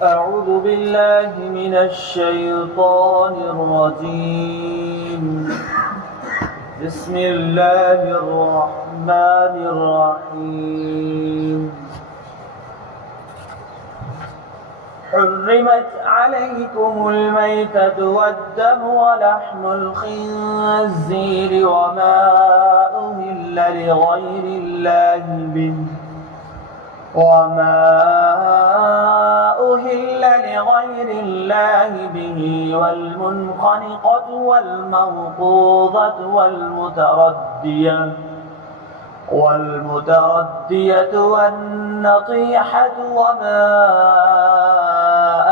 أعوذ بالله من الشيطان الرجيم. بسم الله الرحمن الرحيم. حرمت عليكم الميتة والدم ولحم الخنزير وما أهل لغير الله به والمنخنقة والموقوذة والمتردية والنطيحة وما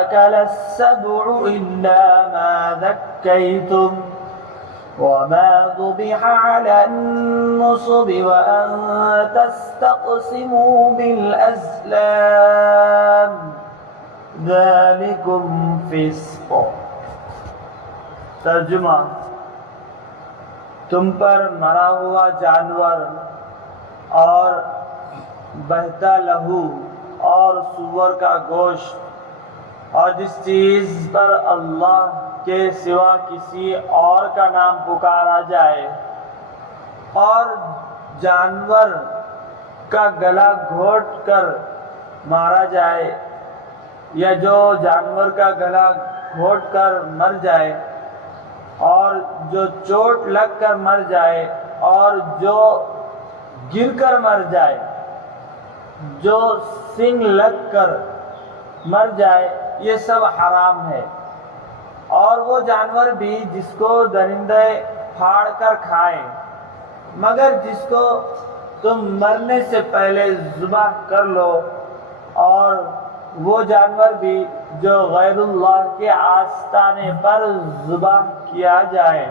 أكل السبع إلا ما ذكيتم وما ذبح على النصب وأن تستقسموا بالأزلام ذلكم فسق. ترجمہ: تم پر مرا ہوا جانور اور بہتا لہو اور سور کا گوشت اور جس چیز پر اللہ کے سوا کسی اور کا نام پکارا جائے اور جانور کا گلا گھونٹ کر مارا جائے یا جو جانور کا گلا گھونٹ کر مر جائے اور جو چوٹ لگ کر مر جائے اور جو گر کر مر جائے، جو سنگ لگ کر مر جائے، یہ سب حرام ہے. اور وہ جانور بھی جس کو درندے پھاڑ کر کھائے، مگر جس کو تم مرنے سے پہلے ذبح کر لو، اور وہ جانور بھی جو غیر اللہ کے آستانے پر ذبح کیا جائے،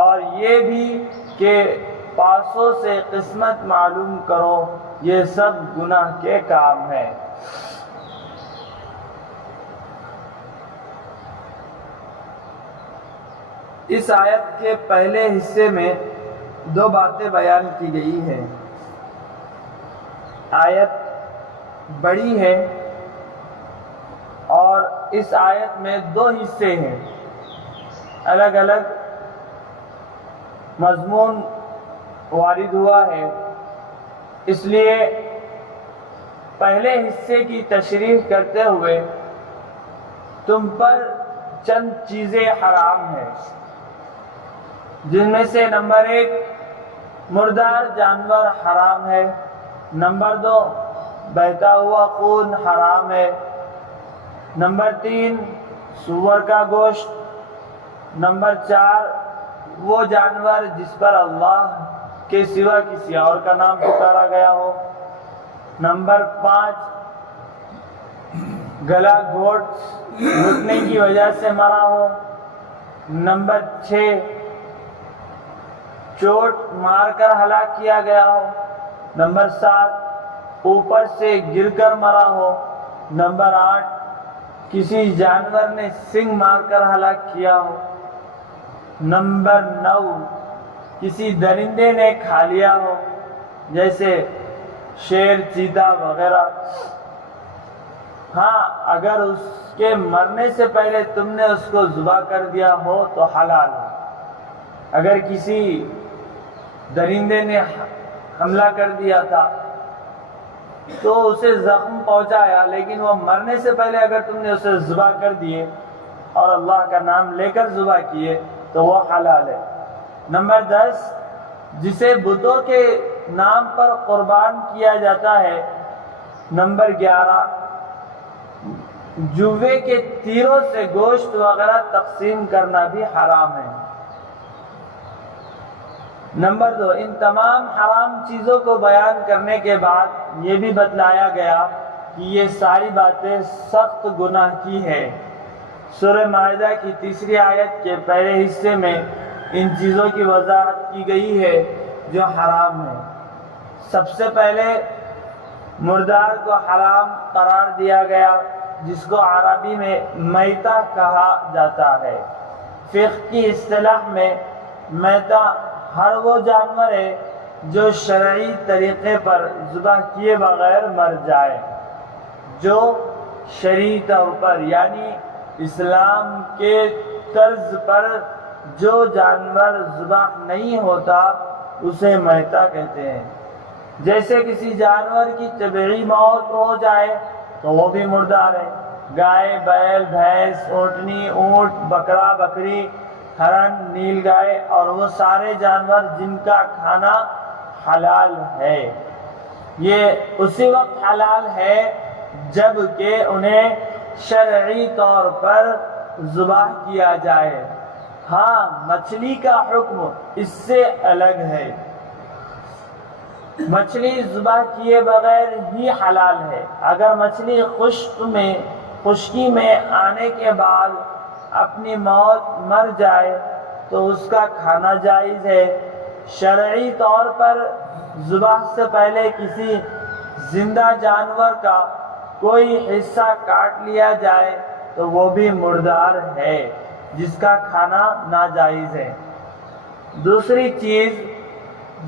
اور یہ بھی کہ پاسوں سے قسمت معلوم کرو، یہ سب گناہ کے کام ہے. اس آیت کے پہلے حصے میں دو باتیں بیان کی گئی ہیں. آیت بڑی ہے اور اس آیت میں دو حصے ہیں، الگ الگ مضمون وارد ہوا ہے. اس لیے پہلے حصے کی تشریح کرتے ہوئے تم پر چند چیزیں حرام ہیں، جن میں سے نمبر 1 مردار جانور حرام ہے، نمبر 2 بہتا ہوا خون حرام ہے، نمبر 3 سور کا گوشت، نمبر 4 وہ جانور جس پر اللہ کے سوا کسی اور کا نام پکارا گیا ہو، نمبر 5 گلا گھٹنے کی وجہ سے مرا ہو، نمبر 6 چوٹ مار کر ہلاک کیا گیا ہو، نمبر 7 اوپر سے گر کر مرا ہو، نمبر 8 کسی جانور نے سنگ مار کر ہلاک کیا ہو، نمبر 9 کسی درندے نے کھا لیا ہو جیسے شیر، چیتا وغیرہ. ہاں، اگر اس کے مرنے سے پہلے تم نے اس کو ذبح کر دیا ہو تو حلال ہے. اگر کسی درندے نے حملہ کر دیا تھا تو اسے زخم پہنچایا، لیکن وہ مرنے سے پہلے اگر تم نے اسے ذبح کر دیے اور اللہ کا نام لے کر ذبح کیے تو وہ حلال ہے. نمبر 10 جسے بتوں کے نام پر قربان کیا جاتا ہے. نمبر 11 جوے کے تیروں سے گوشت وغیرہ تقسیم کرنا بھی حرام ہے. نمبر 2 ان تمام حرام چیزوں کو بیان کرنے کے بعد یہ بھی بتلایا گیا کہ یہ ساری باتیں سخت گناہ کی ہے. سورہ مائدہ کی 3 آیت کے پہلے حصے میں ان چیزوں کی وضاحت کی گئی ہے جو حرام ہے. سب سے پہلے مردار کو حرام قرار دیا گیا، جس کو عربی میں میتہ کہا جاتا ہے. فقہ کی اصطلاح میں میتہ ہر وہ جانور ہے جو شرعی طریقے پر ذبح کیے بغیر مر جائے، جو شرعی طور پر یعنی اسلام کے طرز پر جو جانور ذبح نہیں ہوتا اسے میتہ کہتے ہیں۔ جیسے کسی جانور کی طبیعی موت ہو جائے تو وہ بھی مردار ہے۔ گائے، بیل، بھینس، اونٹنی، اونٹ، بکرا، بکری، ہرن، نیل گائے اور وہ سارے جانور جن کا کھانا حلال ہے، یہ اسی وقت حلال ہے جب کہ انہیں شرعی طور پر ذبح کیا جائے۔ ہاں، مچھلی کا حکم اس سے الگ ہے۔ مچھلی ذبح کیے بغیر ہی حلال ہے۔ اگر مچھلی خشکی میں آنے کے بعد اپنی موت مر جائے تو اس کا کھانا جائز ہے۔ شرعی طور پر ذبح سے پہلے کسی زندہ جانور کا کوئی حصہ کاٹ لیا جائے تو وہ بھی مردار ہے جس کا کھانا ناجائز ہے۔ دوسری چیز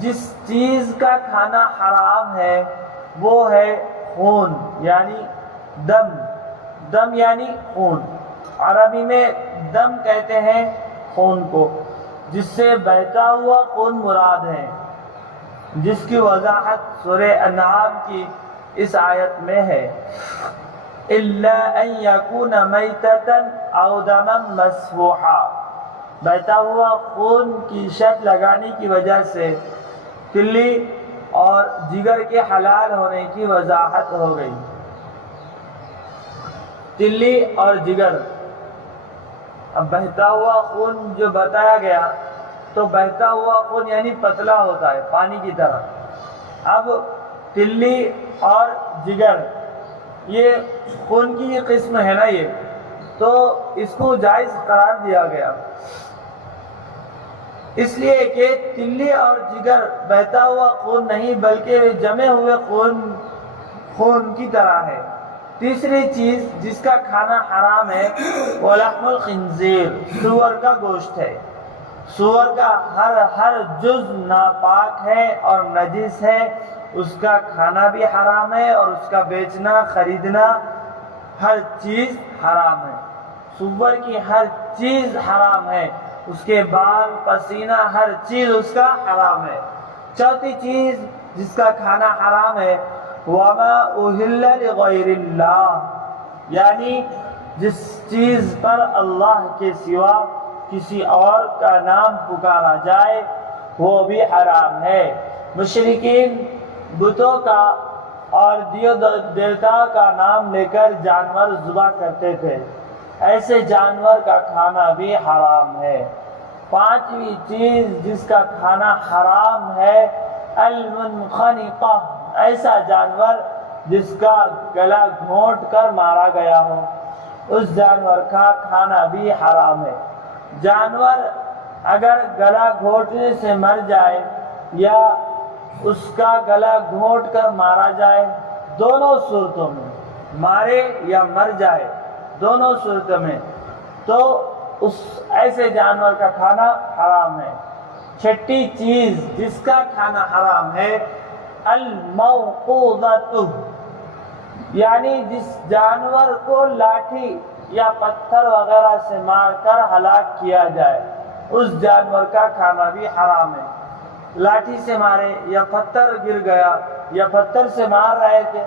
جس چیز کا کھانا حرام ہے وہ ہے خون یعنی دم۔ دم یعنی خون، عربی میں دم کہتے ہیں خون کو، جس سے بہتا ہوا خون مراد ہے، جس کی وضاحت سورہ انعام کی اس آیت میں ہے۔ الا ان یکون میتۃ او دما مسفوحا، بہتا ہوا خون کی شرط لگانے کی وجہ سے تلی اور جگر کے حلال ہونے کی وضاحت ہو گئی۔ تلی اور جگر، اب بہتا ہوا خون جو بتایا گیا تو بہتا ہوا خون یعنی پتلا ہوتا ہے پانی کی طرح۔ اب تلی اور جگر یہ خون کی قسم ہے نا، یہ تو اس کو جائز قرار دیا گیا، اس لیے کہ تلی اور جگر بہتا ہوا خون نہیں بلکہ جمے ہوئے خون کی طرح ہے۔ تیسری چیز جس کا کھانا حرام ہے وہ لحم الخنزیر، سور کا گوشت ہے۔ سور کا ہر جز ناپاک ہے اور نجس ہے، اس کا کھانا بھی حرام ہے اور اس کا بیچنا، خریدنا، ہر چیز حرام ہے۔ سور کی ہر چیز حرام ہے، اس کے بال، پسینہ، ہر چیز اس کا حرام ہے۔ چوتھی چیز جس کا کھانا حرام ہے وما اہل لغیر اللہ، یعنی جس چیز پر اللہ کے سوا کسی اور کا نام پکارا جائے وہ بھی حرام ہے۔ مشرکین بتوں کا اور دیو دیوتا کا نام لے کر جانور ذبح کرتے تھے، ایسے جانور کا کھانا بھی حرام ہے۔ پانچویں چیز جس کا کھانا حرام ہے المنخنقہ، ایسا جانور جس کا گلا گھونٹ کر مارا گیا ہو، اس جانور کا کھانا بھی حرام ہے۔ جانور اگر گلا گھونٹنے سے مر جائے یا اس کا گلا گھونٹ کر مارا جائے، دونوں صورتوں میں، مارے یا مر جائے، دونوں صورتوں میں، تو اس ایسے جانور کا کھانا حرام ہے۔ چھٹی چیز جس کا کھانا حرام ہے الموقوذۃ، یعنی جس جانور کو لاٹھی یا پتھر وغیرہ سے مار کر ہلاک کیا جائے، اس جانور کا کھانا بھی حرام ہے۔ لاٹھی سے مارے یا پتھر گر گیا یا پتھر سے مار رہے تھے،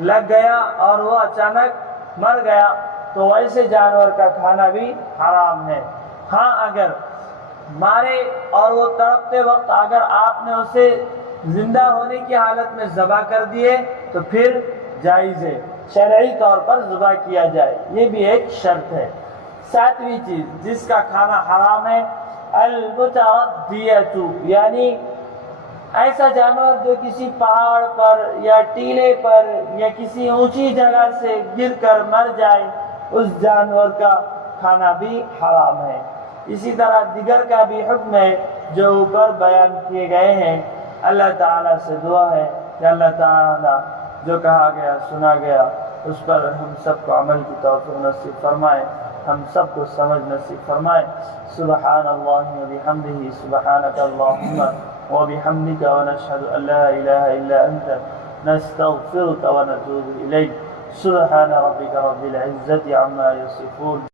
لگ گیا اور وہ اچانک مر گیا تو ویسے جانور کا کھانا بھی حرام ہے۔ ہاں، اگر مارے اور وہ تڑپتے وقت اگر آپ نے اسے زندہ ہونے کی حالت میں ذبح کر دیے تو پھر جائز ہے، شرعی طور پر ذبح کیا جائے، یہ بھی ایک شرط ہے۔ ساتویں چیز جس کا کھانا حرام ہے المتردیۃ، یعنی ایسا جانور جو کسی پہاڑ پر یا ٹیلے پر یا کسی اونچی جگہ سے گر کر مر جائے، اس جانور کا کھانا بھی حرام ہے۔ اسی طرح دیگر کا بھی حکم ہے جو اوپر بیان کیے گئے ہیں۔ اللہ تعالیٰ سے دعا ہے کہ اللہ تعالیٰ جو کہا گیا سنا گیا اس پر ہم سب کو عمل کی توفیق نصیب فرمائے، ہم سب کو سمجھ نصیب فرمائے۔ سبحان اللہ وبحمدہ، سبحانک اللہم وبحمدک، ونشہد ان لا الہ الا انت، نستغفرک ونتوب الیک۔ سبحان ربك رب العزة عما يصفون